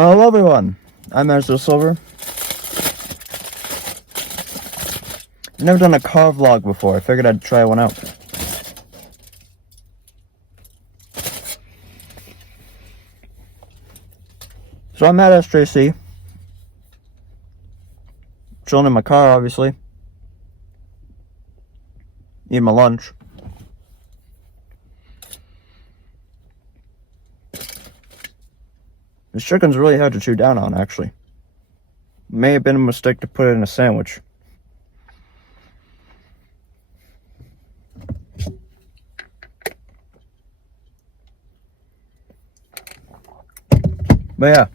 Well, hello everyone, I'm Master Silver. I've never done a car vlog before, I figured I'd try one out. So I'm at SJC, chilling in my car obviously, eating my lunch. This chicken's really hard to chew down on, actually. May have been a mistake to put it in a sandwich. But yeah.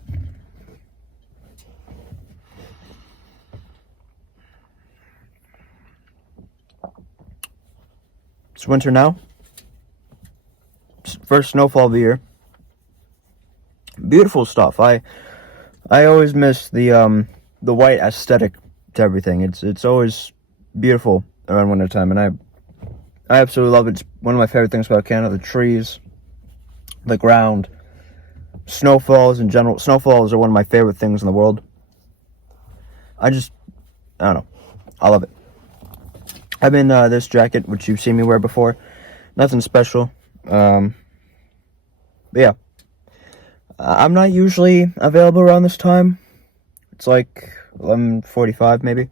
It's winter now. First snowfall of the year. Beautiful stuff. I always miss the white aesthetic to everything. It's always beautiful around winter time, and I absolutely love it. It's one of my favorite things about Canada: the trees, the ground, snowfalls in general. Snowfalls are one of my favorite things in the world. I don't know. I love it. I'm in this jacket, which you've seen me wear before. Nothing special. But yeah. I'm not usually available around this time. It's like 11:45 maybe.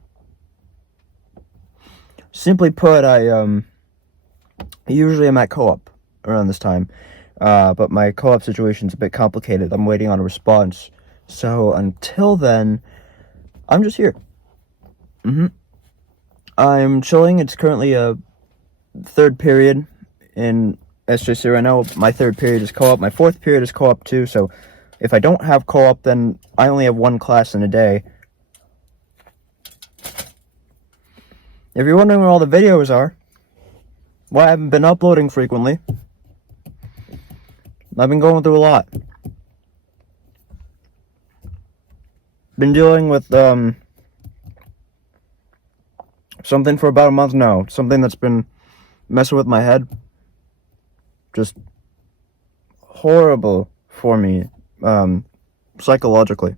Simply put, I usually am at co-op around this time. But my co-op situation's a bit complicated. I'm waiting on a response. So until then, I'm just here. I'm chilling. It's currently a third period in SJC right now. My third period is co-op. My fourth period is co-op too, so if I don't have co-op, then I only have one class in a day. If you're wondering where all the videos are, well, I haven't been uploading frequently. I've been going through a lot. Been dealing with something for about a month now. Something that's been messing with my head. Just horrible for me, psychologically.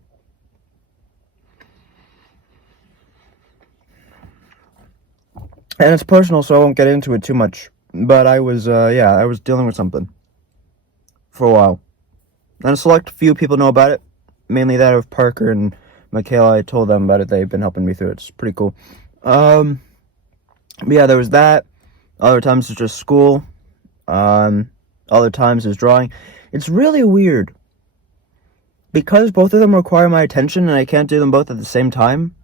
And it's personal, so I won't get into it too much. But I was dealing with something for a while. And a select few people know about it, mainly that of Parker and Michaela. I told them about it. They've been helping me through it. It's pretty cool. But yeah, there was that. Other times it's just school. Other times is drawing. It's really weird. Because both of them require my attention and I can't do them both at the same time,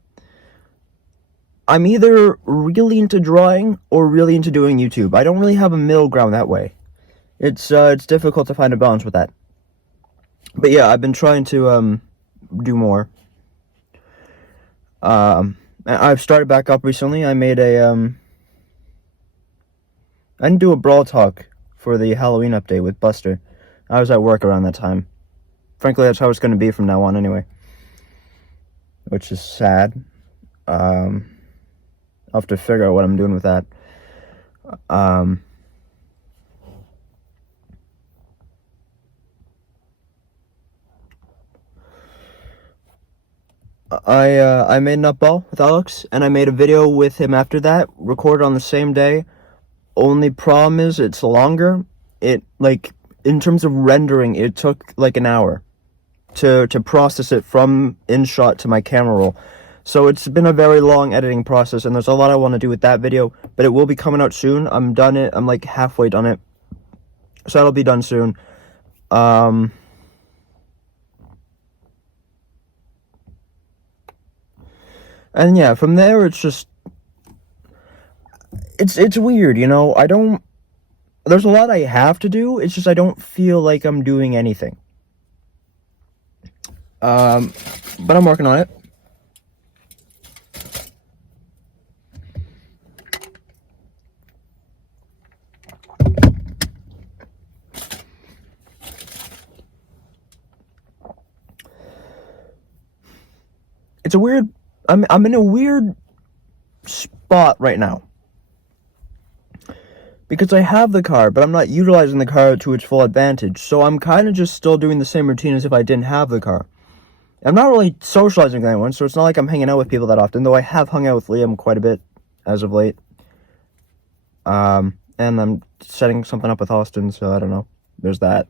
I'm either really into drawing or really into doing YouTube. I don't really have a middle ground that way. It's difficult to find a balance with that. But yeah, I've been trying to do more. I've started back up recently. I made I didn't do a Brawl Talk for the Halloween update with Buster. I was at work around that time. Frankly, that's how it's going to be from now on anyway. Which is sad. I'll have to figure out what I'm doing with that. I made an Nutball with Alex, and I made a video with him after that, recorded on the same day. Only problem is, it's longer. In terms of rendering, it took like an hour to process it from InShot to my camera roll. So it's been a very long editing process, and there's a lot I want to do with that video, but it will be coming out soon. I'm like halfway done it. So that'll be done soon. And yeah, from there it's just it's weird, you know. There's a lot I have to do. It's just I don't feel like I'm doing anything. But I'm working on it. It's a weird. I'm in a weird spot right now. Because I have the car, but I'm not utilizing the car to its full advantage. So I'm kind of just still doing the same routine as if I didn't have the car. I'm not really socializing with anyone, so it's not like I'm hanging out with people that often, though I have hung out with Liam quite a bit as of late. And I'm setting something up with Austin, so I don't know. There's that.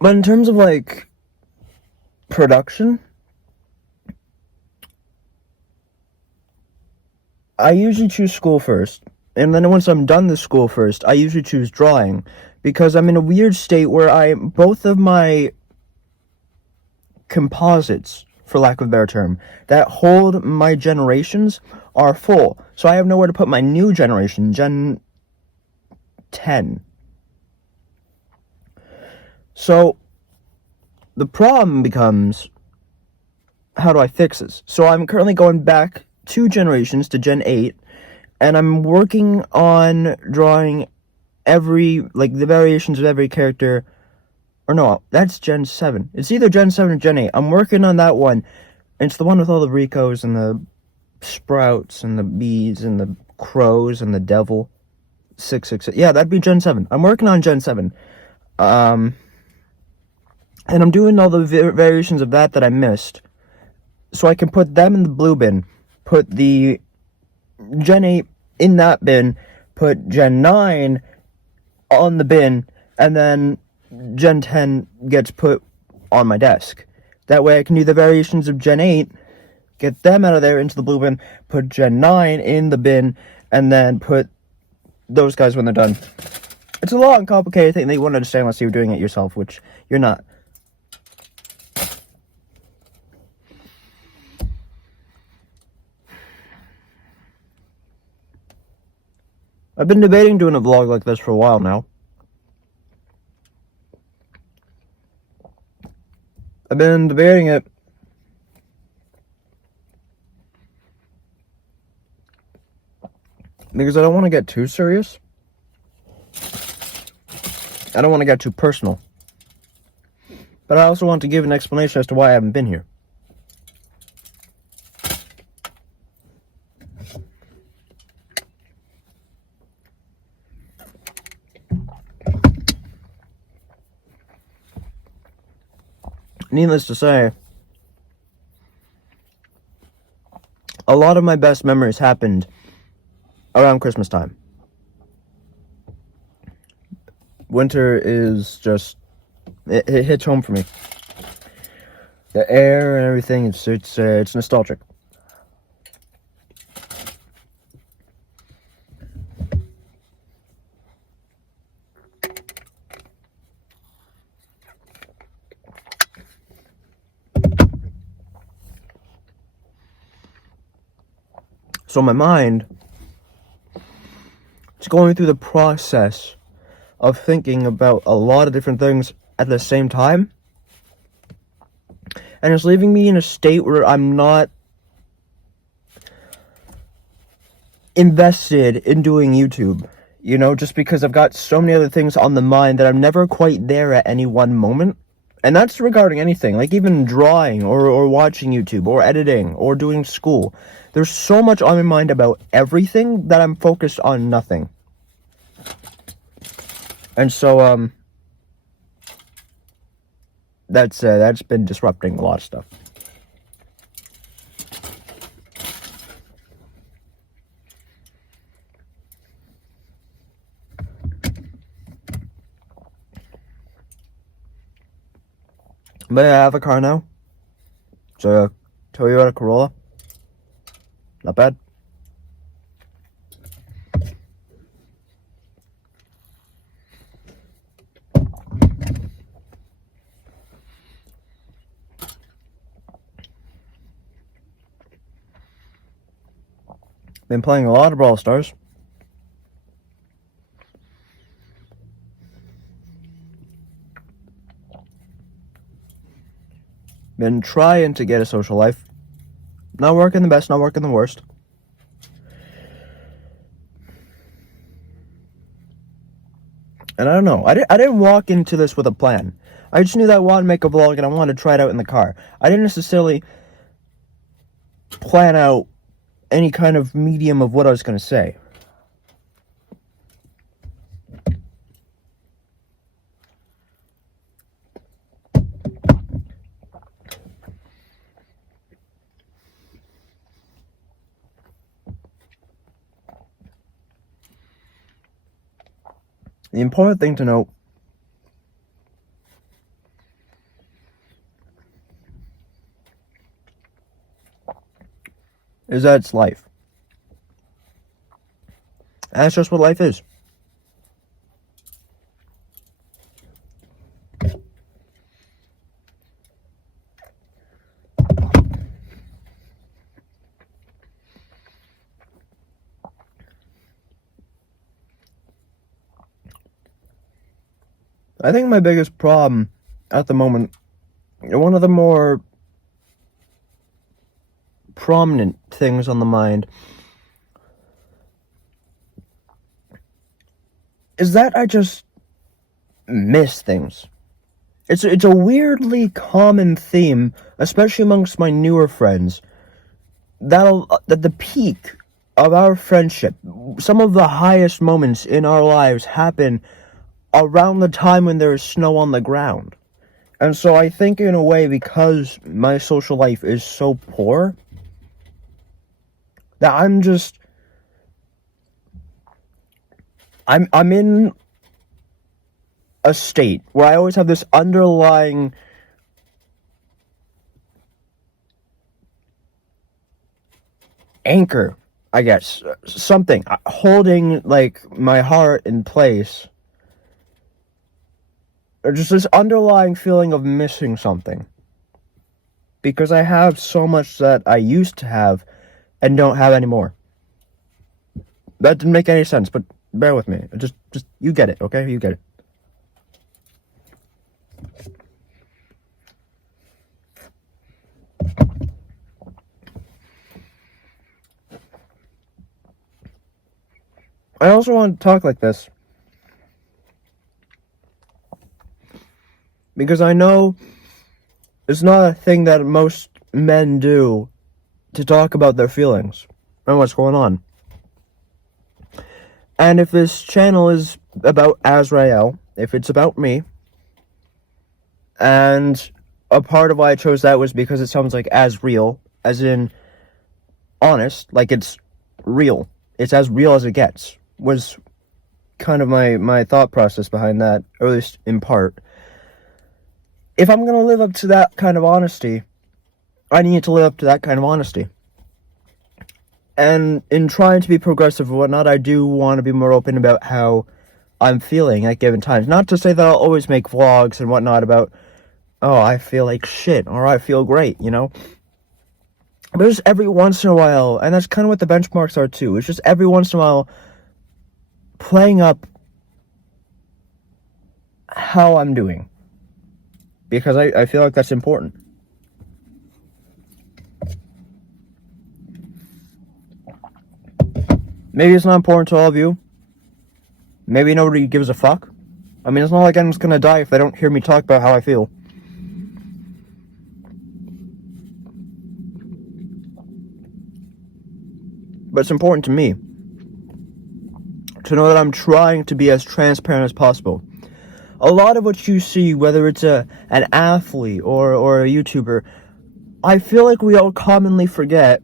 But in terms of, like, production, I usually choose school first. And then once I'm done the school first, I usually choose drawing. Because I'm in a weird state where both of my composites, for lack of a better term, that hold my generations are full. So I have nowhere to put my new generation, Gen 10. So the problem becomes, how do I fix this? So I'm currently going back 2 generations to Gen 8, and I'm working on drawing the variations of every character. Or no, that's Gen 7. It's either Gen 7 or Gen 8. I'm working on that one. It's the one with all the Ricos and the Sprouts and the Bees and the Crows and the Devil. 666. Yeah, that'd be Gen 7. I'm working on Gen 7. And I'm doing all the variations of that I missed. So I can put them in the blue bin. Put the Gen 8 in that bin. Put Gen 9 on the bin. And then Gen 10 gets put on my desk. That way I can do the variations of Gen 8, get them out of there into the blue bin, put Gen 9 in the bin, and then put those guys when they're done. It's a long, complicated thing that you won't understand unless you're doing it yourself, which you're not. I've been debating doing a vlog like this for a while now. I've been debating it because I don't want to get too serious. I don't want to get too personal. But I also want to give an explanation as to why I haven't been here. Needless to say, a lot of my best memories happened around Christmas time. Winter is just, it hits home for me. The air and everything, it's nostalgic. So my mind is going through the process of thinking about a lot of different things at the same time. And it's leaving me in a state where I'm not invested in doing YouTube. You know, just because I've got so many other things on the mind that I'm never quite there at any one moment. And that's regarding anything, like even drawing or watching YouTube or editing or doing school. There's so much on my mind about everything that I'm focused on nothing. And so, that's been disrupting a lot of stuff. But yeah, I have a car now. It's a Toyota Corolla. Not bad. Been playing a lot of Brawl Stars. Been trying to get a social life. Not working the best, not working the worst. And I don't know. I didn't walk into this with a plan. I just knew that I wanted to make a vlog and I wanted to try it out in the car. I didn't necessarily plan out any kind of medium of what I was going to say. The important thing to note is that it's life. And that's just what life is. I think my biggest problem at the moment, one of the more prominent things on the mind, is that I just miss things. It's a weirdly common theme, especially amongst my newer friends, that the peak of our friendship, some of the highest moments in our lives happen around the time when there is snow on the ground. And so I think in a way, because my social life is so poor, that I'm in a state where I always have this underlying anchor, I guess, something holding like my heart in place, or just this underlying feeling of missing something, because I have so much that I used to have and don't have anymore. That didn't make any sense, but bear with me. Just you get it, okay? You get it. I also want to talk like this because I know it's not a thing that most men do, to talk about their feelings and what's going on. And if this channel is about Azrael, if it's about me, and a part of why I chose that was because it sounds like as real, as in honest, like it's real. It's as real as it gets, was kind of my thought process behind that, or at least in part. If I'm going to live up to that kind of honesty, I need to live up to that kind of honesty. And in trying to be progressive and whatnot, I do want to be more open about how I'm feeling at given times. Not to say that I'll always make vlogs and whatnot about, oh, I feel like shit, or I feel great, you know? But just every once in a while, and that's kind of what the benchmarks are too, it's just every once in a while playing up how I'm doing. Because I feel like that's important. Maybe it's not important to all of you. Maybe nobody gives a fuck. I mean, it's not like anyone's gonna die if they don't hear me talk about how I feel. But it's important to me to know that I'm trying to be as transparent as possible. A lot of what you see, whether it's an athlete or a YouTuber, I feel like we all commonly forget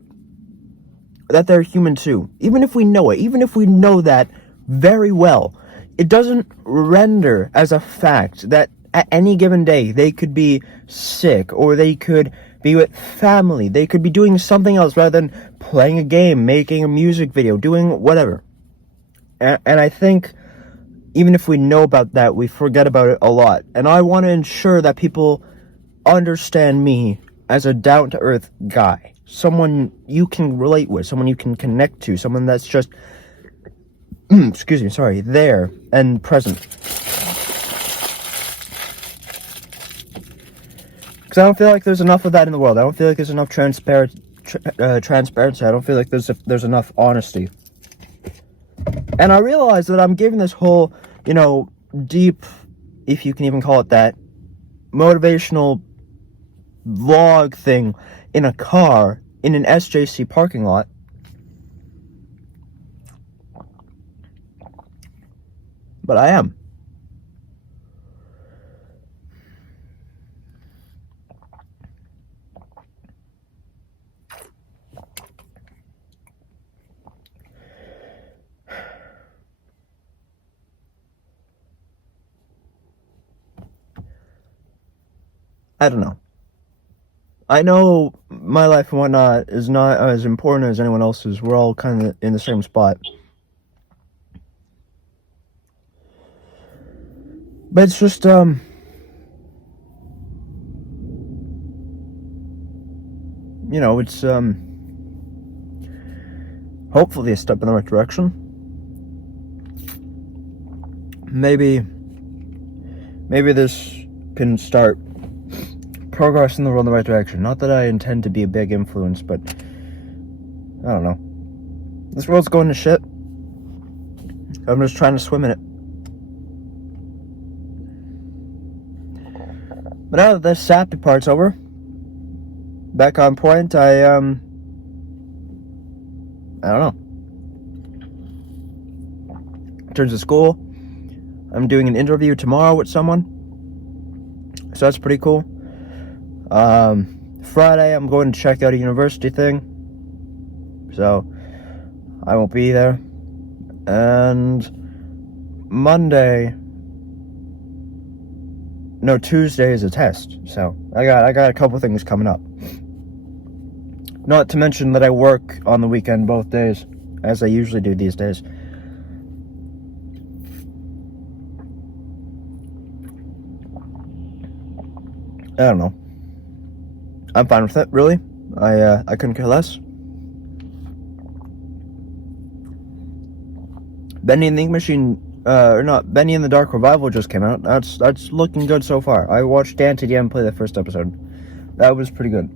that they're human too. Even if we know it, even if we know that very well, it doesn't render as a fact that at any given day they could be sick, or they could be with family, they could be doing something else rather than playing a game, making a music video, doing whatever. And I think even if we know about that, we forget about it a lot. And I want to ensure that people understand me as a down-to-earth guy. Someone you can relate with, someone you can connect to, someone that's just, there and present. Because I don't feel like there's enough of that in the world. I don't feel like there's enough transparency. I don't feel like there's enough honesty. And I realize that I'm giving this whole, deep, if you can even call it that, motivational vlog thing in a car in an SJC parking lot. But I am. I don't know. I know my life and whatnot is not as important as anyone else's. We're all kind of in the same spot. But it's just, it's, hopefully a step in the right direction. Maybe this can start progress in the world in the right direction. Not that I intend to be a big influence, but I don't know. This world's going to shit. I'm just trying to swim in it. But now that this sappy part's over, back on point, I don't know. In terms of school, I'm doing an interview tomorrow with someone, so that's pretty cool. Friday, I'm going to check out a university thing, so I won't be there. And Tuesday is a test, so I got a couple things coming up. Not to mention that I work on the weekend both days, as I usually do these days. I don't know. I'm fine with it, really. I couldn't care less. Bendy and the Ink Machine, Bendy and the Dark Revival just came out. That's looking good so far. I watched Dan TDM play the first episode. That was pretty good.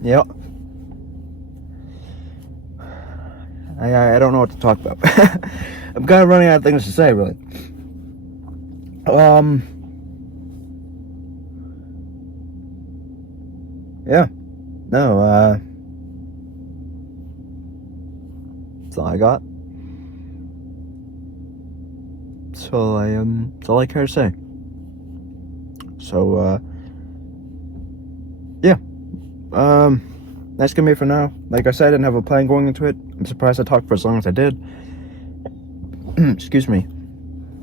Yep. I don't know what to talk about. I'm kind of running out of things to say, really. Yeah. No, that's all I got. That's all I care to say. So, yeah. That's gonna be it for now. Like I said, I didn't have a plan going into it. I'm surprised I talked for as long as I did. Excuse me.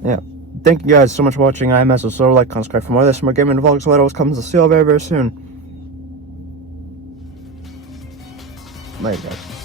Yeah. Thank you guys so much for watching. I'm SSO. Like, subscribe for more of this, more gaming vlogs. What else comes? I'll see you all very, very soon. Bye, guys.